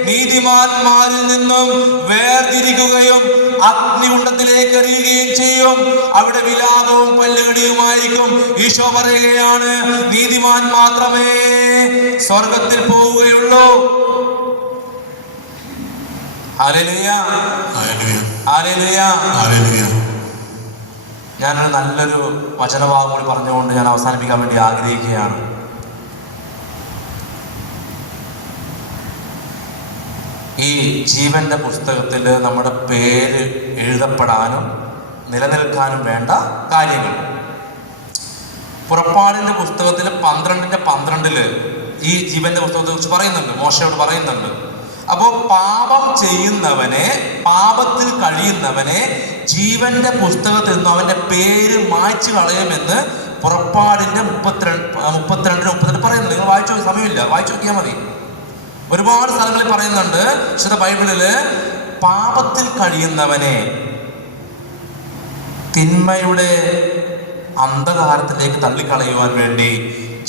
നീതിമാന്മാരിൽ നിന്നും വേർതിരിക്കുകയും അഗ്നികുണ്ഡത്തിലേക്ക് എറിയുകയും ചെയ്യും. അവിടെ വിലാപവും പല്ലുകടിയുമായിരിക്കും. ഈശോ പറയുകയാണ്, നീതിമാൻ മാത്രമേ സ്വർഗത്തിൽ പോവുകയുള്ളൂ. Hallelujah, hallelujah, hallelujah. ഞാനൊരു നല്ലൊരു വചനഭാഗം കൂടി പറഞ്ഞുകൊണ്ട് ഞാൻ അവസാനിപ്പിക്കാൻ വേണ്ടി ആഗ്രഹിക്കുകയാണ്. ഈ ജീവന്റെ പുസ്തകത്തിൽ നമ്മുടെ പേര് എഴുതപ്പെടാനും നിലനിൽക്കാനും വേണ്ട കാര്യങ്ങൾ പുറപ്പാടിന്റെ പുസ്തകത്തിൽ 12:12 ഈ ജീവന്റെ പുസ്തകത്തെ കുറിച്ച് പറയുന്നുണ്ട്, മോശയോട് പറയുന്നുണ്ട്. അപ്പോൾ പാപം ചെയ്യുന്നവനെ, പാപത്തിൽ കഴിയുന്നവനെ ജീവന്റെ പുസ്തകത്തിൽ നിന്ന് അവന്റെ പേര് മായ്ച്ചു കളയുമെന്ന് പുറപ്പാടിന്റെ 32 പറയുന്നുണ്ട്. നിങ്ങൾ വായിച്ചു നോക്കി, സമയമില്ല, വായിച്ചു നോക്കിയാൽ മതി. ഒരുപാട് സ്ഥലങ്ങളിൽ പറയുന്നുണ്ട് വിശുദ്ധ ബൈബിളില്. പാപത്തിൽ കഴിയുന്നവനെ തിന്മയുടെ അന്ധകാരത്തിലേക്ക് തള്ളിക്കളയുവാൻ വേണ്ടി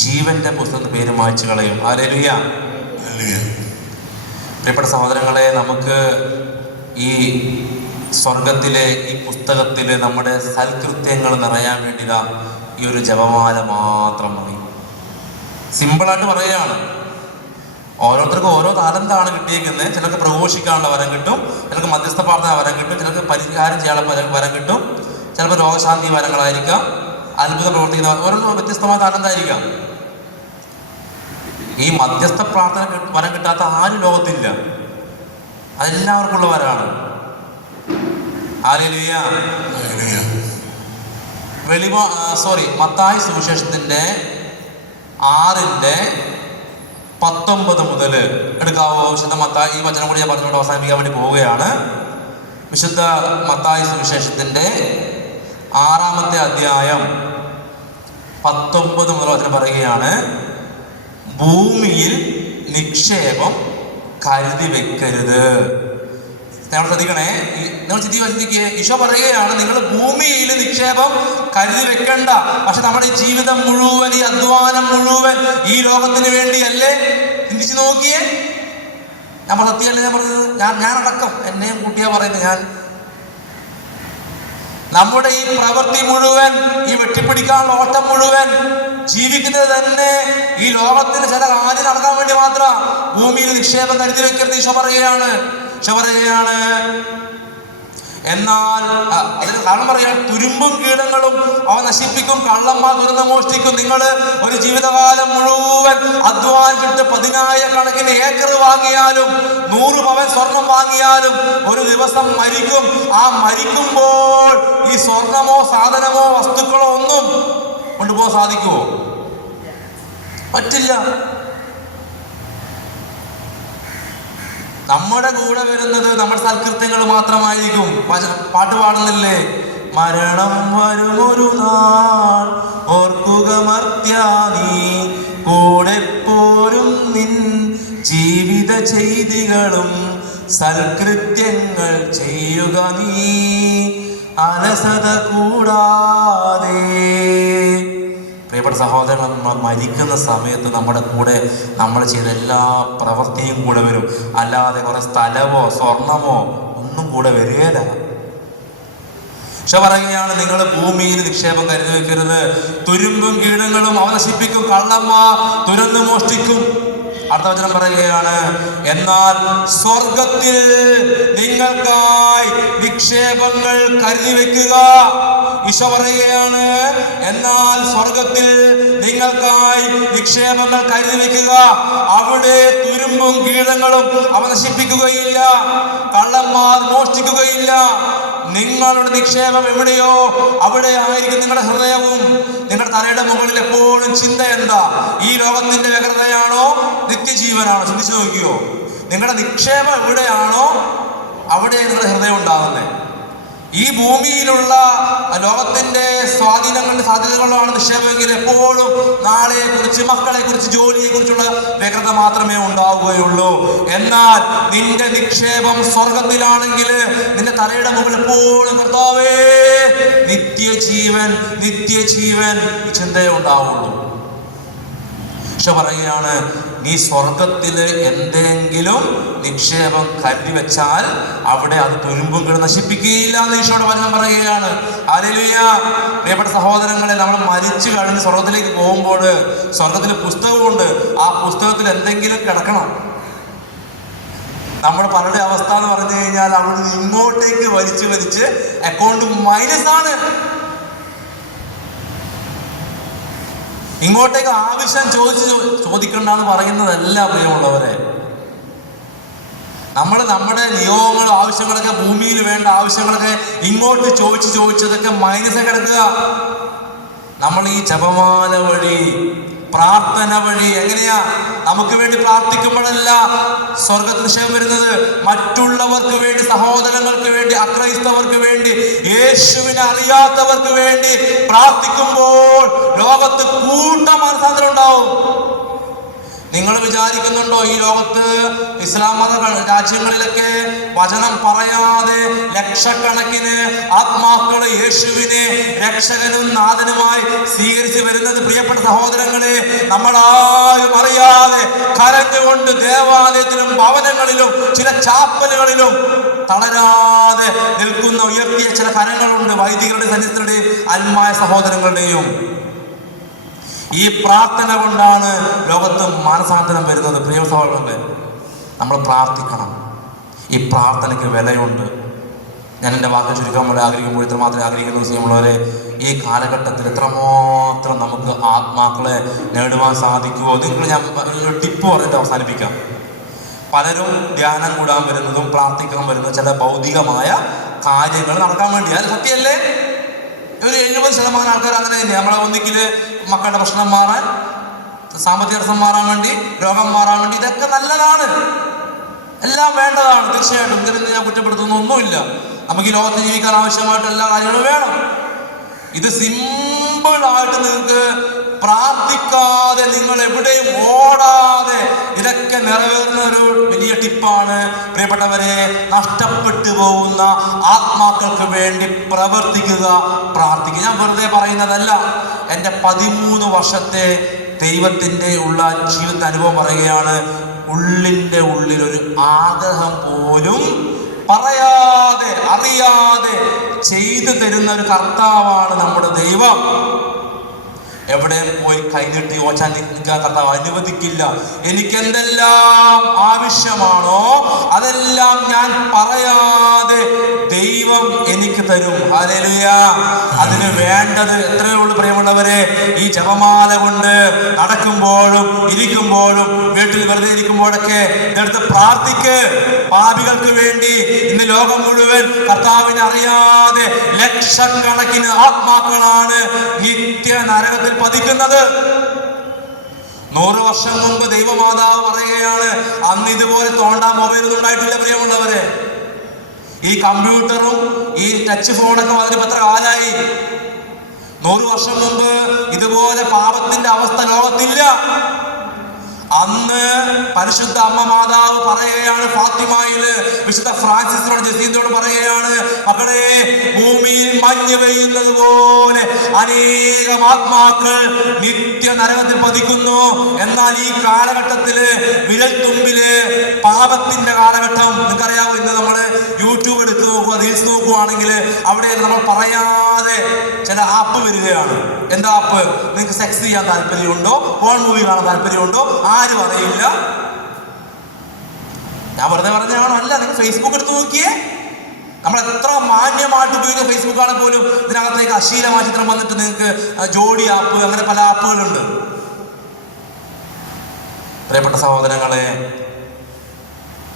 ജീവന്റെ പുസ്തകത്തിന് പേര് മായ്ച്ചു കളയും. Hallelujah, hallelujah. പ്രിയപ്പെട്ട സഹോദരങ്ങളെ, നമുക്ക് ഈ സ്വർഗത്തിലെ ഈ പുസ്തകത്തില് നമ്മുടെ സൽകൃത്യങ്ങൾ നിറയാൻ വേണ്ടി ഈ ഒരു ജപമാല മാത്രം മതി. സിമ്പിളായിട്ട് പറയുകയാണ്. ഓരോരുത്തർക്കും ഓരോ താലന്താണ് കിട്ടിയിരിക്കുന്നത്. ചിലർക്ക് പ്രഘോഷിക്കാനുള്ള വരം കിട്ടും, ചിലർക്ക് മധ്യസ്ഥ പ്രാർത്ഥന വരം കിട്ടും, ചിലർക്ക് പരിഹാരം ചെയ്യാനുള്ള വരം കിട്ടും, ചിലപ്പോൾ രോഗശാന്തി വരങ്ങളായിരിക്കാം, അത്ഭുതം പ്രവർത്തിക്കുന്ന ഓരോ വ്യത്യസ്തമായ താലന്തായിരിക്കാം. ഈ മധ്യസ്ഥ പ്രാർത്ഥന വരം കിട്ടാത്ത ആരും ലോകത്തില്ല. അതെല്ലാവർക്കും ഉള്ളവരാണ്. ഹല്ലേലൂയ. മത്തായി സുവിശേഷത്തിന്റെ 6:19 മുതൽ എടുക്കാവോ? വിശുദ്ധ മത്തായി, ഈ വചനം കൂടി ഞാൻ പറഞ്ഞുകൊണ്ട് അവസാനിപ്പിക്കാൻ വേണ്ടി പോവുകയാണ്. വിശുദ്ധ മത്തായി സുവിശേഷത്തിന്റെ 6-ാമത്തെ അധ്യായം 19 മുതൽ വചനം പറയുകയാണ്, ഭൂമിയിൽ നിക്ഷേപം കരുതി വെക്കരുത്. നിങ്ങൾ ശ്രദ്ധിക്കണേ, നിങ്ങൾ ചിന്തിക്കുക. ഈശോ പറയുകയാണ്, നിങ്ങൾ ഭൂമിയിൽ നിക്ഷേപം കരുതി വെക്കണ്ട. പക്ഷെ നമ്മുടെ ഈ ജീവിതം മുഴുവൻ, ഈ അധ്വാനം മുഴുവൻ ഈ ലോകത്തിന് വേണ്ടിയല്ലേ? ചിന്തിച്ചു നോക്കിയേ. ഞാൻ സത്യമല്ലേ ഞാൻ പറഞ്ഞത്? ഞാനടക്കം, എന്നെയും കൂട്ടിയാ പറയുന്നത്. നമ്മുടെ ഈ പ്രവൃത്തി മുഴുവൻ, ഈ വെട്ടിപ്പിടിക്കാനുള്ള ഓട്ടം മുഴുവൻ, ജീവിക്കുന്നത് തന്നെ ഈ ലോകത്തിന് ചില കാര്യം നടക്കാൻ വേണ്ടി മാത്രം. ഭൂമിയിൽ നിക്ഷേപം കരുതി വെക്കരുത് ഈശോ പറയുകയാണ്. എന്നാൽ അതിന് കാരണം പറയാൻ, തുരുമ്പും കീടങ്ങളും അവ നശിപ്പിക്കും, കള്ളന്മാർ തുരന്ന് മോഷ്ടിക്കും. നിങ്ങൾ ഒരു ജീവിതകാലം മുഴുവൻ അധ്വാനിച്ചിട്ട് 10,000 ഏക്കർ വാങ്ങിയാലും 100 പവൻ സ്വർണം വാങ്ങിയാലും ഒരു ദിവസം മരിക്കും. ആ മരിക്കുമ്പോൾ ഈ സ്വർണമോ സാധനമോ വസ്തുക്കളോ ഒന്നും കൊണ്ടുപോകാൻ സാധിക്കുമോ? പറ്റില്ല. നമ്മുടെ കൂടെ വരുന്നത് നമ്മുടെ സൽകൃത്യങ്ങൾ മാത്രമായിരിക്കും. പാട്ട് പാടുന്നില്ലേ, മരണം വരുമൊരു നാൾ ഓർക്കുക മർത്യാ, നീ കൂടെ പോരും നിൻ ജീവിത ചെയ്തികളും സൽകൃത്യങ്ങൾ ചെയ്യുക നീ അലസത കൂടാതെ. പ്രിയപ്പെട്ട സഹോദരങ്ങൾ, നമ്മൾ മരിക്കുന്ന സമയത്ത് നമ്മുടെ കൂടെ നമ്മൾ ചെയ്ത എല്ലാ പ്രവൃത്തിയും കൂടെ വരും. അല്ലാതെ കുറെ സ്ഥലമോ സ്വർണമോ ഒന്നും കൂടെ വരികയില്ല. പക്ഷെ പറയുകയാണ്, നിങ്ങൾ ഭൂമിയിൽ നിക്ഷേപം കരുതി വെക്കരുത്, തുരുമ്പും കീടങ്ങളും അവ നശിപ്പിക്കും, കള്ളന്മാർ തുരന്ന് മോഷ്ടിക്കും. അടുത്ത വചനം പറയുകയാണ്, എന്നാൽ സ്വർഗത്തിൽ നിങ്ങൾക്കായി നിക്ഷേപങ്ങൾ കരുതി വെക്കുക. ഈശോ പറയുകയാണ്, എന്നാൽ സ്വർഗത്തിൽ നിങ്ങൾക്കായി നിക്ഷേപങ്ങൾ കരുതി വെക്കുക. അവിടെ തുരുമ്പും കീടങ്ങളും അവ നശിപ്പിക്കുകയില്ല, കള്ളന്മാർ മോഷ്ടിക്കുകയില്ല. നിങ്ങളുടെ നിക്ഷേപം എവിടെയോ അവിടെ ആയിരിക്കും നിങ്ങളുടെ ഹൃദയവും. നിങ്ങളുടെ തലയുടെ മുകളിൽ എപ്പോഴും ചിന്ത എന്താ? ഈ ലോകത്തിന്റെ വ്യഗ്രതയാണോ നിത്യജീവനാണോ? ചിന്തിച്ചു നോക്കിയോ? നിങ്ങളുടെ നിക്ഷേപം എവിടെയാണോ അവിടെ നിങ്ങളുടെ ഹൃദയം ഉണ്ടാകുന്നത്. ഈ ഭൂമിയിലുള്ള ലോകത്തിന്റെ സ്വാധീനങ്ങളുടെ സാധ്യതകളാണ് നിക്ഷേപമെങ്കിൽ എപ്പോഴും നാളെയെ കുറിച്ച്, മക്കളെ കുറിച്ച്, ജോലിയെ കുറിച്ചുള്ള വ്യഗ്രത മാത്രമേ ഉണ്ടാവുകയുള്ളൂ. എന്നാൽ നിന്റെ നിക്ഷേപം സ്വർഗത്തിലാണെങ്കിൽ നിന്റെ തലയുടെ മുകളിൽ എപ്പോഴും കർത്താവേ നിത്യജീവൻ, നിത്യജീവൻ ഈ ചിന്തയെ ഉണ്ടാവുള്ളൂ. പക്ഷെ പറയുകയാണ്, നീ സ്വർഗത്തില് എന്തെങ്കിലും നിക്ഷേപം കരുതി വെച്ചാൽ അവിടെ അത് തുരുമ്പും കിടന്ന് നശിപ്പിക്കുകയില്ല എന്ന് ഈശോയുടെ വചനം പറയുകയാണ്. ഹല്ലേലൂയ. പ്രിയപ്പെട്ട സഹോദരങ്ങളെ, നമ്മൾ മരിച്ചു കഴിഞ്ഞ് സ്വർഗത്തിലേക്ക് പോകുമ്പോൾ സ്വർഗത്തിൽ പുസ്തകമുണ്ട്. ആ പുസ്തകത്തിൽ എന്തെങ്കിലും കിടക്കണം. നമ്മുടെ പലരുടെ അവസ്ഥ എന്ന് പറഞ്ഞു കഴിഞ്ഞാൽ അവിടെ ഇങ്ങോട്ടേക്ക് വലിച്ച് വലിച്ച് അക്കൗണ്ട് മൈനസ് ആണ്. ഇങ്ങോട്ടേക്ക് ആവശ്യം ചോദിക്കണ്ടെന്ന് പറയുന്നതല്ല പ്രിയമുള്ളവരെ. നമ്മൾ നമ്മുടെ നിയോഗങ്ങളും ആവശ്യങ്ങളൊക്കെ, ഭൂമിയിൽ വേണ്ട ആവശ്യങ്ങളൊക്കെ ഇങ്ങോട്ട് ചോദിച്ചതൊക്കെ മൈനസ് കിടക്കുക. നമ്മൾ ഈ ജപമാല വഴി, പ്രാർത്ഥന വഴി എങ്ങനെയാ നമുക്ക് വേണ്ടി പ്രാർത്ഥിക്കുമ്പോഴല്ല സ്വർഗത്തിൽ നിക്ഷേപം വരുന്നത്, മറ്റുള്ളവർക്ക് വേണ്ടി, സഹോദരങ്ങൾക്ക് വേണ്ടി, അക്രൈസ്തവർക്ക് വേണ്ടി, യേശുവിനെ അറിയാത്തവർക്ക് വേണ്ടി പ്രാർത്ഥിക്കുമ്പോൾ ലോകത്ത് കൂട്ടമാനസാന്തരം ഉണ്ടാവും. നിങ്ങൾ വിചാരിക്കുന്നുണ്ടോ ഈ ലോകത്ത് ഇസ്ലാം മത രാജ്യങ്ങളിലൊക്കെ വചനം പറയാതെ ലക്ഷക്കണക്കിന് ആത്മാക്കള് യേശുവിനെ രക്ഷകനും നാഥനുമായി സ്വീകരിച്ച് വരുന്നത്? പ്രിയപ്പെട്ട സഹോദരങ്ങളെ, നമ്മളാരും അറിയാതെ കരഞ്ഞുകൊണ്ട് ദേവാലയത്തിലും ഭവനങ്ങളിലും ചില ചാപ്പലുകളിലും തളരാതെ നിൽക്കുന്ന ഉയർത്തിയ ചില കരങ്ങളുണ്ട്, വൈദികരുടെ, സന്യസ്തരുടെയും ആത്മായ സഹോദരങ്ങളുടെയും. ഈ പ്രാർത്ഥന കൊണ്ടാണ് ലോകത്ത് മാനസാന്തരം വരുന്നത്. പ്രിയ സഹോദരങ്ങളെ, നമ്മൾ പ്രാർത്ഥിക്കണം. ഈ പ്രാർത്ഥനയ്ക്ക് വിലയുണ്ട്. ഞാൻ എൻ്റെ വാക്ക് ചുരുക്കാൻ വേണ്ടി ആഗ്രഹിക്കുമ്പോൾ ഇത്രമാത്രം ആഗ്രഹിക്കുന്ന വിഷയമുള്ളവരെ, ഈ കാലഘട്ടത്തിൽ എത്രമാത്രം നമുക്ക് ആത്മാക്കളെ നേടുവാൻ സാധിക്കുമോ? നിങ്ങൾ ഞാൻ ഒരു ടിപ്പ് പറഞ്ഞിട്ട് അവസാനിപ്പിക്കാം. പലരും ധ്യാനം കൂടാൻ വരുന്നതും പ്രാർത്ഥിക്കാൻ വരുന്നതും ചില ഭൗതികമായ കാര്യങ്ങൾ നടക്കാൻ വേണ്ടി. അത് സത്യമല്ലേ? ഒരു 70% ആൾക്കാർ അങ്ങനെ തന്നെ. നമ്മളെ ഒന്നിക്കല് മക്കളുടെ പ്രശ്നം മാറാൻ, സാമ്പത്തിക പ്രശ്നം മാറാൻ വേണ്ടി, രോഗം മാറാൻ വേണ്ടി, ഇതൊക്കെ നല്ലതാണ്, എല്ലാം വേണ്ടതാണ് തീർച്ചയായിട്ടും. ഇതിന് ഞാൻ കുറ്റപ്പെടുത്തുന്ന ഒന്നുമില്ല. നമുക്ക് ഈ ലോകത്ത് ജീവിക്കാൻ ആവശ്യമായിട്ട് എല്ലാ കാര്യങ്ങളും വേണം. ഇത് സിമ്പിളായിട്ട് നിങ്ങൾക്ക് പ്രാർത്ഥിക്കാതെ, നിങ്ങൾ എവിടെയും ഓടാതെ ഇതൊക്കെ നിറവേറുന്ന ഒരു വലിയ ടിപ്പാണ്. പ്രിയപ്പെട്ടവരെ, നഷ്ടപ്പെട്ടു പോകുന്ന ആത്മാക്കൾക്ക് വേണ്ടി പ്രവർത്തിക്കുക, പ്രാർത്ഥിക്കുക. ഞാൻ വെറുതെ പറയുന്നതല്ല. എൻ്റെ 13 വർഷത്തെ ദൈവത്തിൻ്റെ ഉള്ള ജീവിത അനുഭവം പറയുകയാണ്. ഉള്ളിൻ്റെ ഉള്ളിൽ ഒരു ആഗ്രഹം പോലും പറയാതെ, അറിയാതെ ചെയ്തു തരുന്ന ഒരു കർത്താവാണ് നമ്മുടെ ദൈവം. എവിടെ പോയി കൈനീട്ടി ഓച്ചാൻ നിൽക്കാൻ കർത്താവ് അനുവദിക്കില്ല. എനിക്ക് എന്തെല്ലാം ആവശ്യമാണോ അതെല്ലാം ഞാൻ പറയാതെ ദൈവം എനിക്ക് തരും. ഹല്ലേലൂയ. അതിന് വേണ്ടത് എത്രയേ ഉള്ളൂ പ്രിയമുള്ളവരെ. ഈ ജപമാല കൊണ്ട് നടക്കുമ്പോഴും ഇരിക്കുമ്പോഴും വീട്ടിൽ വെറുതെ ഇരിക്കുമ്പോഴൊക്കെ ഇതെടുത്ത് പ്രാർത്ഥിക്ക്. പാപികൾക്ക് വേണ്ടി ഇന്ന് ലോകം മുഴുവൻ കർത്താവിനെ അറിയാതെ ലക്ഷക്കണക്കിന് ആത്മാക്കളാണ് നിത്യ നരകത്തിൽ പതിക്കുന്നത്. 100 വർഷം മുമ്പ് ദൈവമാതാവ് പറയുകയാണ്, അന്ന് ഇതുപോലെ തോണ്ടാൻ മൊബൈലൊന്നും ഉണ്ടായിട്ടില്ല പ്രിയമുള്ളവരെ. ഈ കമ്പ്യൂട്ടറും ഈ ടച്ച് ഫോണൊക്കെ വന്നിട്ട് എത്ര കാലായി? 100 വർഷം മുമ്പ് ഇതുപോലെ പാപത്തിന്റെ അവസ്ഥ ലോകത്തില്ല. അന്ന് പരിശുദ്ധ അമ്മ മാതാവ് പറയുകയാണ്, ഫാത്തിമയില് വിശുദ്ധ ഫ്രാൻസിസിനോട്, ജസീന്റോട് പറയുകയാണ്, മക്കളെ, ഭൂമിയിൽ മഞ്ഞ് പെയ്യുന്നത് പോലെ അനേകം ആത്മാക്കൾ നിത്യ നരകത്തിൽ പതിക്കുന്നു. എന്നാൽ ഈ കാലഘട്ടത്തില് വിരൽ തുമ്പില് പാപത്തിന്റെ കാലഘട്ടം. നിങ്ങൾക്കറിയാമോ, ഇന്ന് നമ്മള് യൂട്യൂബ് എടുത്ത് നോക്കുക, റീൽസ് നോക്കുകയാണെങ്കിൽ അവിടെ നമ്മൾ പറയാതെ ചില ആപ്പ് വരികയാണ്. എന്താ ആപ്പ്? നിങ്ങൾക്ക് സെക്സ് ചെയ്യാൻ താല്പര്യമുണ്ടോ, ഫോൺ മൂവി കാണാൻ താല്പര്യമുണ്ടോ, ആരും അറിയില്ല. ഞാൻ വെറുതെ പറഞ്ഞാണോ? അല്ല, നിങ്ങൾ ഫേസ്ബുക്ക് എടുത്ത് നോക്കിയേ. നമ്മൾ എത്ര മാന്യമായിട്ട് ഉപയോഗിക്കുന്ന ഫേസ്ബുക്ക് ആണെങ്കിൽ പോലും ഇതിനകത്തേക്ക് അശ്ലീലമായ ചിത്രം വന്നിട്ട് നിങ്ങൾക്ക് ജോഡി ആപ്പ്, അങ്ങനെ പല ആപ്പുകളുണ്ട്. പ്രിയപ്പെട്ട സഹോദരങ്ങളെ,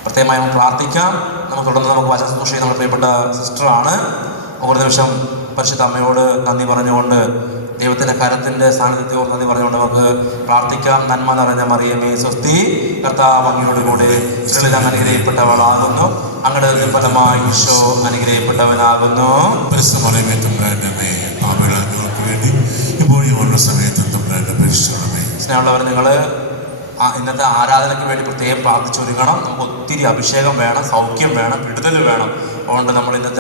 പ്രത്യേകമായി നമുക്ക് പ്രാർത്ഥിക്കാം. നമുക്ക് തുടർന്ന് നമുക്ക് വചന ശുശ്രൂഷ നമ്മുടെ പ്രിയപ്പെട്ട സിസ്റ്ററാണ്. ഒരു നിമിഷം പരിശുദ്ധ അമ്മയോട് നന്ദി പറഞ്ഞുകൊണ്ട് ദൈവത്തിൻ്റെ കരത്തിൻ്റെ സാന്നിധ്യത്തെ ഓർത്ത് നന്ദി പറഞ്ഞുകൊണ്ട് നമുക്ക് പ്രാർത്ഥിക്കാം. നന്മ നിറഞ്ഞ മറിയമേ സ്വസ്തി, കർത്താവ് അങ്ങയോട് കൂടെ സ്ത്രീകളിൽ അങ്ങ് അനുഗ്രഹിക്കപ്പെട്ടവളാകുന്നു, അങ്ങയുടെ ഫലമായി ഈശോ അനുഗ്രഹിക്കപ്പെട്ടവനാകുന്നു. സ്നേഹമുള്ളവർ, നിങ്ങൾ ഇന്നത്തെ ആരാധനയ്ക്ക് വേണ്ടി പ്രത്യേകം പ്രാർത്ഥിച്ചൊരുങ്ങണം. നമുക്ക് ഒത്തിരി അഭിഷേകം വേണം, സൗഖ്യം വേണം, വിടുതൽ വേണം. അതുകൊണ്ട് നമ്മൾ ഇന്നത്തെ